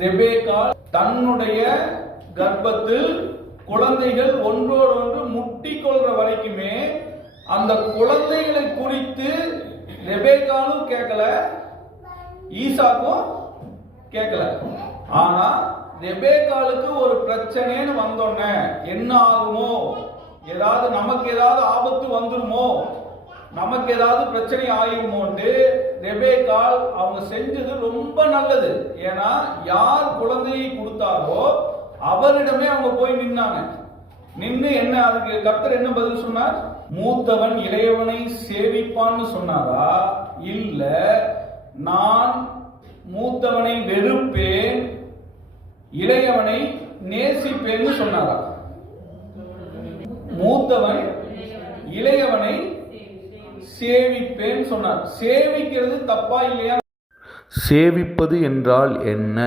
Rebecca தன்னுடைய கர்ப்பத்தில் குழந்தைகள் ஒன்றோடொன்று முட்டிக்கொள்ற வரைக்குமே அந்த குழந்தைகளை குறித்து ரெபேக்காலும் கேட்கல, ஈசாக்கும் கேட்கல. ஆனா ரெபேக்காலுக்கு ஒரு பிரச்சனைன்னு வந்தோடனே என்ன ஆகுமோ, ஏதாவது நமக்கு ஏதாவது ஆபத்து வந்துருமோ, நமக்கு ஏதாவது பிரச்சனை ஆகிருமோன்ட்டு ரெபேக்கால் அவங்க செஞ்சது ரொம்ப நல்லது. ஏன்னா யார் குழந்தையை கொடுத்தாரோ அவரிடமே அவங்க போய் நின்னாங்க. நின்று என்ன அதுக்கு கர்த்தர் என்ன பதில் சொன்னார்? மூத்தவன் இளையவனை சேவிப்பான்னு சொன்னாரா, இல்ல நான் மூத்தவனை வெறுப்பேன் இளையவனை நேசிப்பேன்னு சொன்னாரா? மூத்தவன் இளையவனை சேவிப்பேன் சொன்னார். சேவிக்கிறது தப்பா இல்லையா? சேவிப்பது என்றால் என்ன?